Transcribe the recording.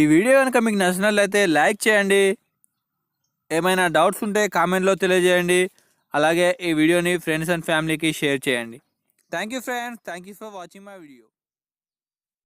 ఈ వీడియో కనుక మీకు నచ్చినట్లయితే లైక్ చేయండి. ఏమైనా డౌట్స్ ఉంటే కామెంట్లో తెలియజేయండి. అలాగే ఈ వీడియోని ఫ్రెండ్స్ అండ్ ఫ్యామిలీకి షేర్ చేయండి. Thank you friends. Thank you for watching my video.